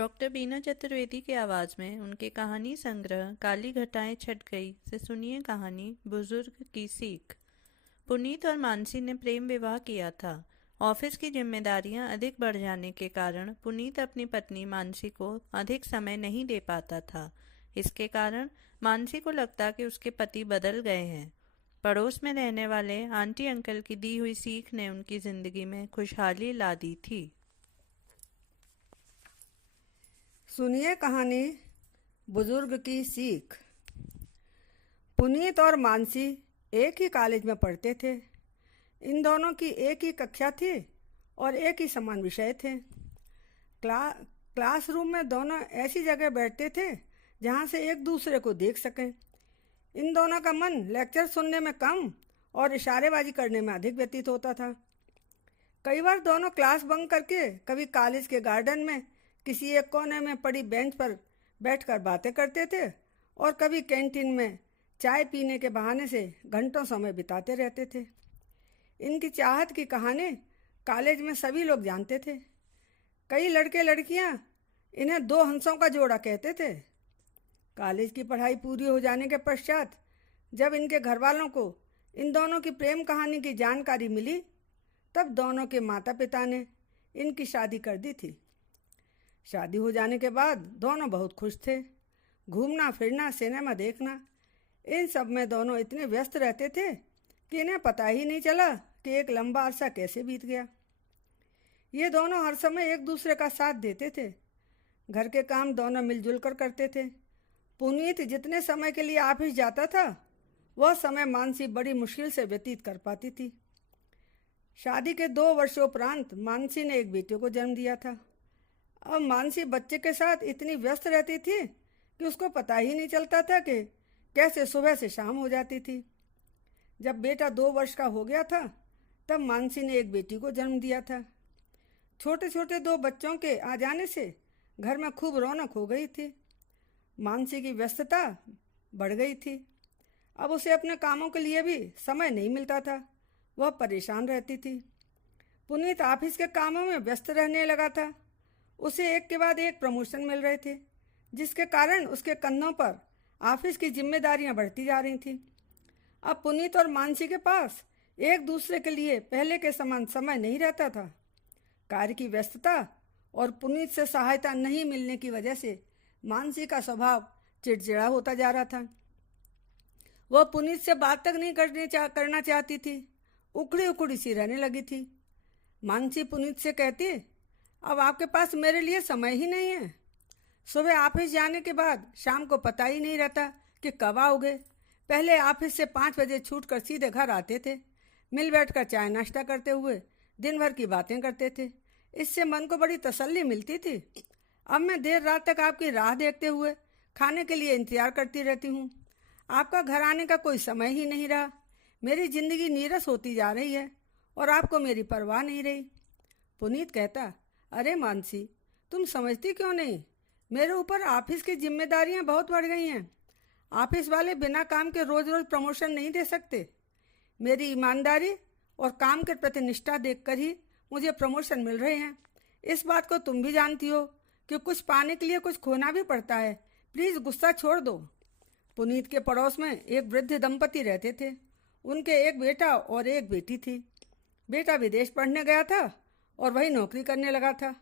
Doctor बीना चतुर्वेदी की आवाज़ में उनके कहानी संग्रह काली घटाएं छट गई से सुनिए कहानी बुजुर्ग की सीख। पुनीत और मानसी ने प्रेम विवाह किया था। ऑफिस की जिम्मेदारियां अधिक बढ़ जाने के कारण पुनीत अपनी पत्नी मानसी को अधिक समय नहीं दे पाता था। इसके कारण मानसी को लगता कि उसके पति बदल गए हैं। पड़ोस में रहने वाले आंटी अंकल की दी हुई सीख ने उनकी जिंदगी में खुशहाली ला दी थी। सुनिए कहानी बुजुर्ग की सीख। पुनीत और मानसी एक ही कॉलेज में पढ़ते थे। इन दोनों की एक ही कक्षा थी और एक ही समान विषय थे। क्लासरूम में दोनों ऐसी जगह बैठते थे जहाँ से एक दूसरे को देख सकें। इन दोनों का मन लेक्चर सुनने में कम और इशारेबाजी करने में अधिक व्यतीत होता था। कई बार दोनों क्लास बंक करके कभी कॉलेज के गार्डन में किसी एक कोने में पड़ी बेंच पर बैठकर बातें करते थे और कभी कैंटीन में चाय पीने के बहाने से घंटों समय बिताते रहते थे। इनकी चाहत की कहानी कॉलेज में सभी लोग जानते थे। कई लड़के लड़कियां इन्हें दो हंसों का जोड़ा कहते थे। कॉलेज की पढ़ाई पूरी हो जाने के पश्चात जब इनके घर वालों को इन दोनों की प्रेम कहानी की जानकारी मिली, तब दोनों के माता पिता ने इनकी शादी कर दी थी। शादी हो जाने के बाद दोनों बहुत खुश थे। घूमना फिरना, सिनेमा देखना, इन सब में दोनों इतने व्यस्त रहते थे कि इन्हें पता ही नहीं चला कि एक लंबा अरसा कैसे बीत गया। ये दोनों हर समय एक दूसरे का साथ देते थे। घर के काम दोनों मिलजुल कर करते थे। पुनीत जितने समय के लिए ऑफिस जाता था, वह समय मानसी बड़ी मुश्किल से व्यतीत कर पाती थी। शादी के 2 वर्षों उपरांत मानसी ने एक बेटे को जन्म दिया था। अब मानसी बच्चे के साथ इतनी व्यस्त रहती थी कि उसको पता ही नहीं चलता था कि कैसे सुबह से शाम हो जाती थी। जब बेटा 2 वर्ष का हो गया था, तब मानसी ने एक बेटी को जन्म दिया था। छोटे छोटे 2 बच्चों के आ जाने से घर में खूब रौनक हो गई थी। मानसी की व्यस्तता बढ़ गई थी। अब उसे अपने कामों के लिए भी समय नहीं मिलता था। वह परेशान रहती थी। पुनीत ऑफिस के कामों में व्यस्त रहने लगा था। उसे एक के बाद एक प्रमोशन मिल रहे थे, जिसके कारण उसके कंधों पर ऑफिस की जिम्मेदारियां बढ़ती जा रही थीं। अब पुनीत और मानसी के पास एक दूसरे के लिए पहले के समान समय नहीं रहता था। कार्य की व्यस्तता और पुनीत से सहायता नहीं मिलने की वजह से मानसी का स्वभाव चिड़चिड़ा होता जा रहा था। वह पुनीत से बात तक नहीं करना चाहती थी। उखड़ी उखड़ी सी रहने लगी थी। मानसी पुनीत से कहती, अब आपके पास मेरे लिए समय ही नहीं है। सुबह ऑफिस जाने के बाद शाम को पता ही नहीं रहता कि कब आओगे। पहले ऑफिस से 5 बजे छूट कर सीधे घर आते थे। मिल बैठकर चाय नाश्ता करते हुए दिन भर की बातें करते थे। इससे मन को बड़ी तसल्ली मिलती थी। अब मैं देर रात तक आपकी राह देखते हुए खाने के लिए इंतजार करती रहती हूँ। आपका घर आने का कोई समय ही नहीं रहा। मेरी जिंदगी नीरस होती जा रही है और आपको मेरी परवाह नहीं रही। पुनीत कहता, अरे मानसी, तुम समझती क्यों नहीं? मेरे ऊपर ऑफिस की जिम्मेदारियां बहुत बढ़ गई हैं। ऑफिस वाले बिना काम के रोज रोज प्रमोशन नहीं दे सकते। मेरी ईमानदारी और काम के प्रति निष्ठा देखकर ही मुझे प्रमोशन मिल रहे हैं। इस बात को तुम भी जानती हो कि कुछ पाने के लिए कुछ खोना भी पड़ता है। प्लीज़ गुस्सा छोड़ दो। पुनीत के पड़ोस में एक वृद्ध दंपति रहते थे। उनके एक बेटा और एक बेटी थी। बेटा विदेश पढ़ने गया था और वही नौकरी करने लगा था।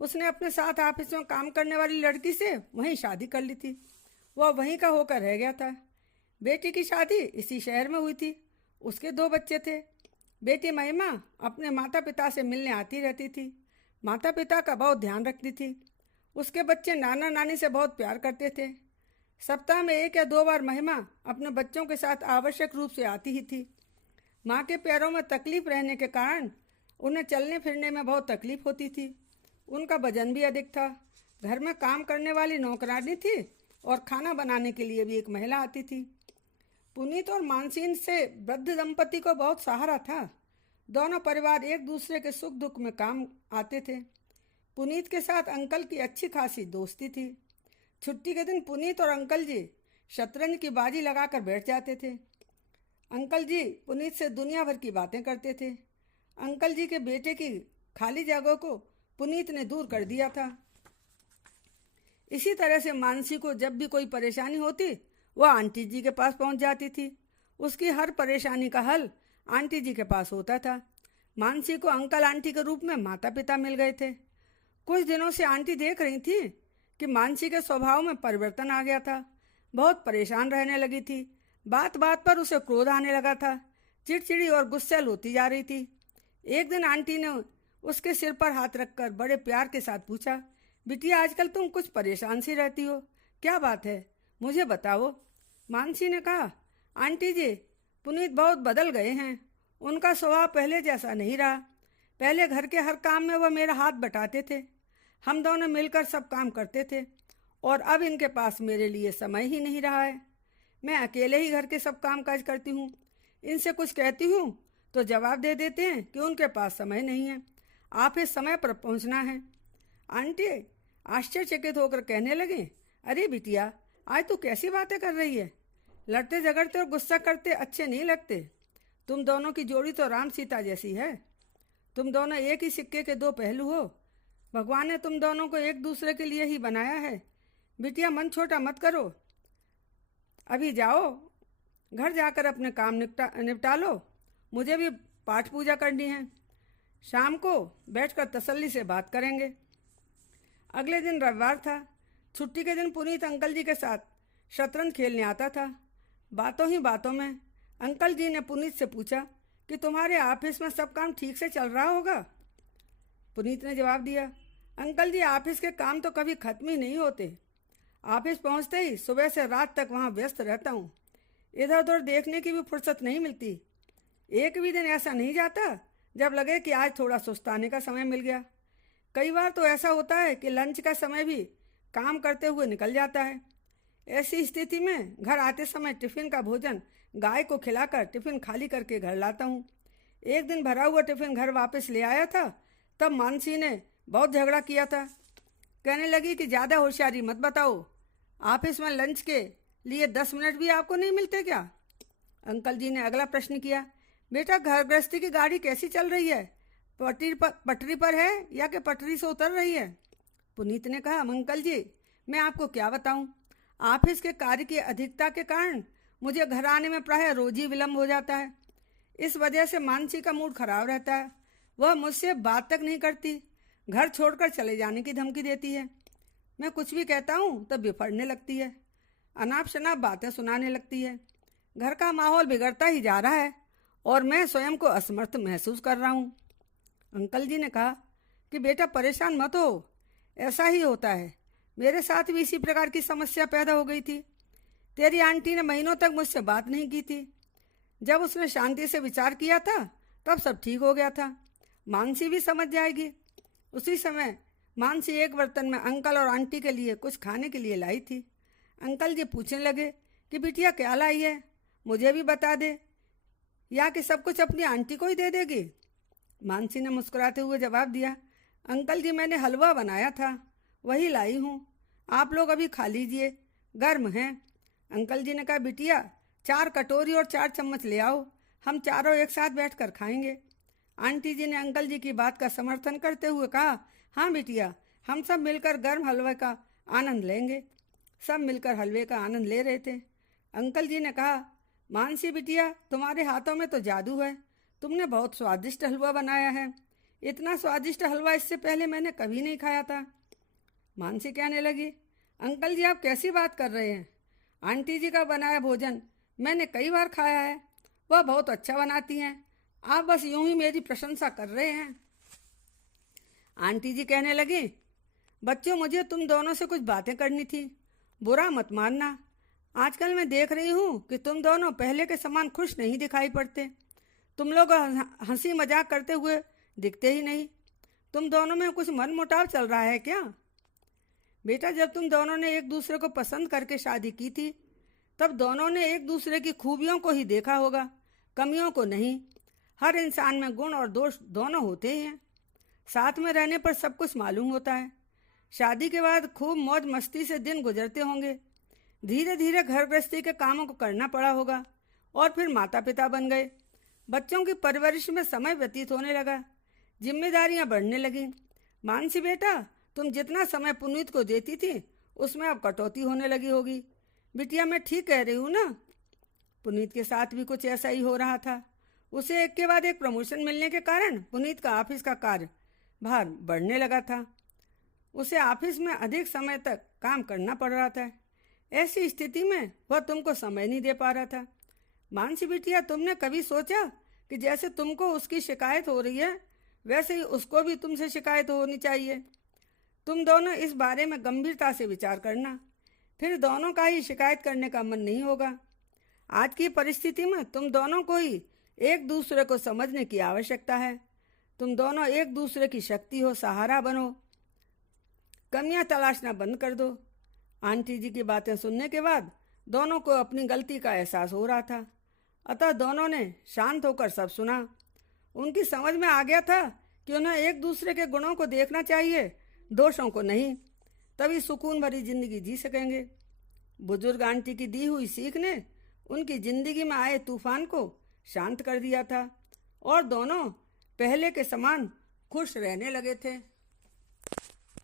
उसने अपने साथ ऑफिस में काम करने वाली लड़की से वहीं शादी कर ली थी। वह वहीं का होकर रह गया था। बेटी की शादी इसी शहर में हुई थी। उसके 2 बच्चे थे। बेटी महिमा अपने माता पिता से मिलने आती रहती थी। माता पिता का बहुत ध्यान रखती थी। उसके बच्चे नाना नानी से बहुत प्यार करते थे। सप्ताह में 1 या 2 बार महिमा अपने बच्चों के साथ आवश्यक रूप से आती ही थी। माँ के पैरों में तकलीफ रहने के कारण उन्हें चलने फिरने में बहुत तकलीफ होती थी। उनका वजन भी अधिक था। घर में काम करने वाली नौकरानी थी और खाना बनाने के लिए भी एक महिला आती थी। पुनीत और मानसी से वृद्ध दंपति को बहुत सहारा था। दोनों परिवार एक दूसरे के सुख दुख में काम आते थे। पुनीत के साथ अंकल की अच्छी खासी दोस्ती थी। छुट्टी के दिन पुनीत और अंकल जी शतरंज की बाजी लगाकर बैठ जाते थे। अंकल जी पुनीत से दुनिया भर की बातें करते थे। अंकल जी के बेटे की खाली जगह को पुनीत ने दूर कर दिया था। इसी तरह से मानसी को जब भी कोई परेशानी होती वह आंटी जी के पास पहुंच जाती थी। उसकी हर परेशानी का हल आंटी जी के पास होता था। मानसी को अंकल आंटी के रूप में माता पिता मिल गए थे। कुछ दिनों से आंटी देख रही थी कि मानसी के स्वभाव में परिवर्तन आ गया था। बहुत परेशान रहने लगी थी। बात बात पर उसे क्रोध आने लगा था। चिड़चिड़ी और गुस्सैल होती जा रही थी। एक दिन आंटी ने उसके सिर पर हाथ रखकर बड़े प्यार के साथ पूछा, बिटिया आजकल तुम कुछ परेशान सी रहती हो, क्या बात है, मुझे बताओ। मानसी ने कहा, आंटी जी पुनीत बहुत बदल गए हैं। उनका स्वभाव पहले जैसा नहीं रहा। पहले घर के हर काम में वह मेरा हाथ बटाते थे। हम दोनों मिलकर सब काम करते थे और अब इनके पास मेरे लिए समय ही नहीं रहा है। मैं अकेले ही घर के सब काम काज करती हूँ। इनसे कुछ कहती हूँ तो जवाब दे देते हैं कि उनके पास समय नहीं है, आप इस समय पर पहुँचना है। आंटी आश्चर्यचकित होकर कहने लगे, अरे बिटिया आज तू कैसी बातें कर रही है। लड़ते झगड़ते और गुस्सा करते अच्छे नहीं लगते। तुम दोनों की जोड़ी तो राम सीता जैसी है। तुम दोनों एक ही सिक्के के दो पहलू हो। भगवान ने तुम दोनों को एक दूसरे के लिए ही बनाया है। बिटिया मन छोटा मत करो। अभी जाओ घर जाकर अपने काम निपटा लो। मुझे भी पाठ पूजा करनी है। शाम को बैठकर तसल्ली से बात करेंगे। अगले दिन रविवार था। छुट्टी के दिन पुनीत अंकल जी के साथ शतरंज खेलने आता था। बातों ही बातों में अंकल जी ने पुनीत से पूछा कि तुम्हारे ऑफिस में सब काम ठीक से चल रहा होगा। पुनीत ने जवाब दिया, अंकल जी ऑफिस के काम तो कभी खत्म ही नहीं होते। ऑफिस पहुंचते ही सुबह से रात तक वहां व्यस्त रहता हूँ। इधर उधर देखने की भी फुर्सत नहीं मिलती। एक भी दिन ऐसा नहीं जाता जब लगे कि आज थोड़ा सुस्ताने का समय मिल गया। कई बार तो ऐसा होता है कि लंच का समय भी काम करते हुए निकल जाता है। ऐसी स्थिति में घर आते समय टिफिन का भोजन गाय को खिलाकर टिफिन खाली करके घर लाता हूँ। एक दिन भरा हुआ टिफिन घर वापस ले आया था, तब मानसी ने बहुत झगड़ा किया था। कहने लगी कि ज़्यादा होशियारी मत बताओ, ऑफिस में लंच के लिए 10 मिनट भी आपको नहीं मिलते क्या। अंकल जी ने अगला प्रश्न किया, बेटा घर गृहस्थी की गाड़ी कैसी चल रही है, पटरी पर है या कि पटरी से उतर रही है। पुनीत ने कहा, अंकल जी मैं आपको क्या बताऊं, ऑफिस के कार्य की अधिकता के कारण मुझे घर आने में प्रायः रोज ही विलम्ब हो जाता है। इस वजह से मानसी का मूड खराब रहता है। वह मुझसे बात तक नहीं करती, घर छोड़कर चले जाने की धमकी देती है। मैं कुछ भी कहता हूँ तब बिफरने लगती है, अनाप शनाप बातें सुनाने लगती है। घर का माहौल बिगड़ता ही जा रहा है और मैं स्वयं को असमर्थ महसूस कर रहा हूँ। अंकल जी ने कहा कि बेटा परेशान मत हो, ऐसा ही होता है। मेरे साथ भी इसी प्रकार की समस्या पैदा हो गई थी। तेरी आंटी ने महीनों तक मुझसे बात नहीं की थी। जब उसने शांति से विचार किया था तब सब ठीक हो गया था। मानसी भी समझ जाएगी। उसी समय मानसी एक बर्तन में अंकल और आंटी के लिए कुछ खाने के लिए लाई थी। अंकल जी पूछने लगे कि बिटिया क्या लाई है, मुझे भी बता दे, या कि सब कुछ अपनी आंटी को ही दे देगी। मानसी ने मुस्कुराते हुए जवाब दिया, अंकल जी मैंने हलवा बनाया था, वही लाई हूँ, आप लोग अभी खा लीजिए, गर्म है। अंकल जी ने कहा, बिटिया 4 कटोरी और 4 चम्मच ले आओ, हम चारों एक साथ बैठकर खाएंगे। आंटी जी ने अंकल जी की बात का समर्थन करते हुए कहा, हाँ बिटिया हम सब मिलकर गर्म हलवे का आनंद लेंगे। सब मिलकर हलवे का आनंद ले रहे थे। अंकल जी ने कहा, मानसी बिटिया तुम्हारे हाथों में तो जादू है, तुमने बहुत स्वादिष्ट हलवा बनाया है। इतना स्वादिष्ट हलवा इससे पहले मैंने कभी नहीं खाया था। मानसी कहने लगी, अंकल जी आप कैसी बात कर रहे हैं, आंटी जी का बनाया भोजन मैंने कई बार खाया है, वह बहुत अच्छा बनाती हैं, आप बस यूं ही मेरी प्रशंसा कर रहे हैं। आंटी जी कहने लगी, बच्चों मुझे तुम दोनों से कुछ बातें करनी थी, बुरा मत मानना। आजकल मैं देख रही हूँ कि तुम दोनों पहले के समान खुश नहीं दिखाई पड़ते। तुम लोग हंसी मजाक करते हुए दिखते ही नहीं। तुम दोनों में कुछ मनमुटाव चल रहा है क्या। बेटा जब तुम दोनों ने एक दूसरे को पसंद करके शादी की थी तब दोनों ने एक दूसरे की खूबियों को ही देखा होगा, कमियों को नहीं। हर इंसान में गुण और दोष दोनों होते ही हैं। साथ में रहने पर सब कुछ मालूम होता है। शादी के बाद खूब मौज मस्ती से दिन गुजरते होंगे। धीरे धीरे घर गृहस्थी के कामों को करना पड़ा होगा और फिर माता पिता बन गए। बच्चों की परवरिश में समय व्यतीत होने लगा, जिम्मेदारियां बढ़ने लगीं। मानसी बेटा तुम जितना समय पुनीत को देती थी उसमें अब कटौती होने लगी होगी। बिटिया, मैं ठीक कह रही हूँ ना? पुनीत के साथ भी कुछ ऐसा ही हो रहा था। उसे एक के बाद एक प्रमोशन मिलने के कारण पुनीत का ऑफिस का कार्य भार बढ़ने लगा था। उसे ऑफिस में अधिक समय तक काम करना पड़ रहा था। ऐसी स्थिति में वह तुमको समय नहीं दे पा रहा था। मानसी बिटिया, तुमने कभी सोचा कि जैसे तुमको उसकी शिकायत हो रही है वैसे ही उसको भी तुमसे शिकायत होनी चाहिए? तुम दोनों इस बारे में गंभीरता से विचार करना, फिर दोनों का ही शिकायत करने का मन नहीं होगा। आज की परिस्थिति में तुम दोनों को ही एक दूसरे को समझने की आवश्यकता है। तुम दोनों एक दूसरे की शक्ति हो, सहारा बनो, कमियां तलाशना बंद कर दो। आंटी जी की बातें सुनने के बाद दोनों को अपनी गलती का एहसास हो रहा था, अतः दोनों ने शांत होकर सब सुना। उनकी समझ में आ गया था कि उन्हें एक दूसरे के गुणों को देखना चाहिए, दोषों को नहीं। तभी सुकून भरी जिंदगी जी सकेंगे। बुजुर्ग आंटी की दी हुई सीख ने उनकी जिंदगी में आए तूफान को शांत कर दिया था और दोनों पहले के समान खुश रहने लगे थे।